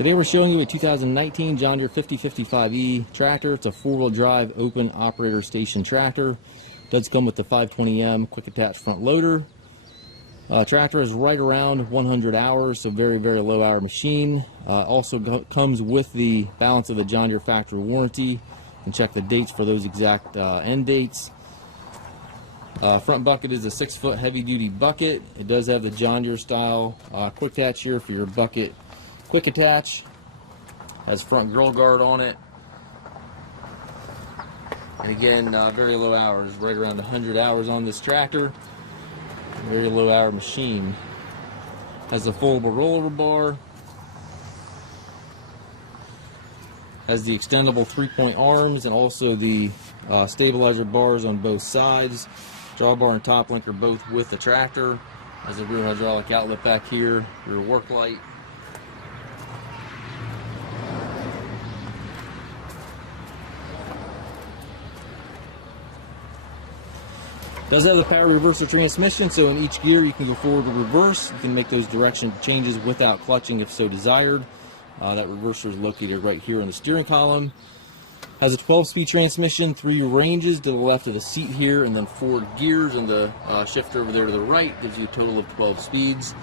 Today we're showing you a 2019 John Deere 5055E tractor. It's a four-wheel drive open operator station tractor. It does come with the 520M quick attach front loader. Tractor is right around 100 hours, so very low hour machine. Also comes with the balance of the John Deere factory warranty. You can check the dates for those exact end dates. Front bucket is a 6-foot heavy duty bucket. It does have the John Deere style quick attach here for your bucket quick attach. Has front grill guard on it. And again, very low hours, right around 100 hours on this tractor. Very low hour machine. Has a foldable rollover bar. Has the extendable 3-point arms and also the stabilizer bars on both sides. Drawbar and top link are both with the tractor. Has a rear hydraulic outlet back here, rear work light. Does have the power reverser transmission, so in each gear you can go forward or reverse. You can make those direction changes without clutching if so desired. That reverser is located right here on the steering column. Has a 12-speed transmission, 3 ranges to the left of the seat here, and then 4 gears, and the shifter over there to the right gives you a total of 12 speeds.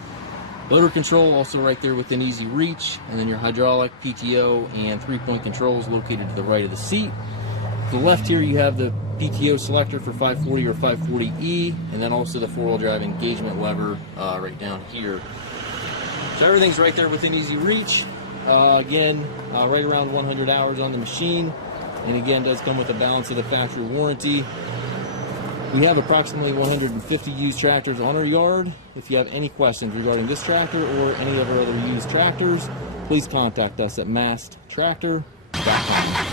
Motor control also right there within easy reach, and then your hydraulic, PTO, and 3-point controls located to the right of the seat. To the left here you have the PTO selector for 540 or 540E, and then also the 4-wheel drive engagement lever right down here. So everything's right there within easy reach. Again, right around 100 hours on the machine, and again does come with a balance of the factory warranty. We have approximately 150 used tractors on our yard. If you have any questions regarding this tractor or any of our other used tractors, please contact us at massedtractor.com.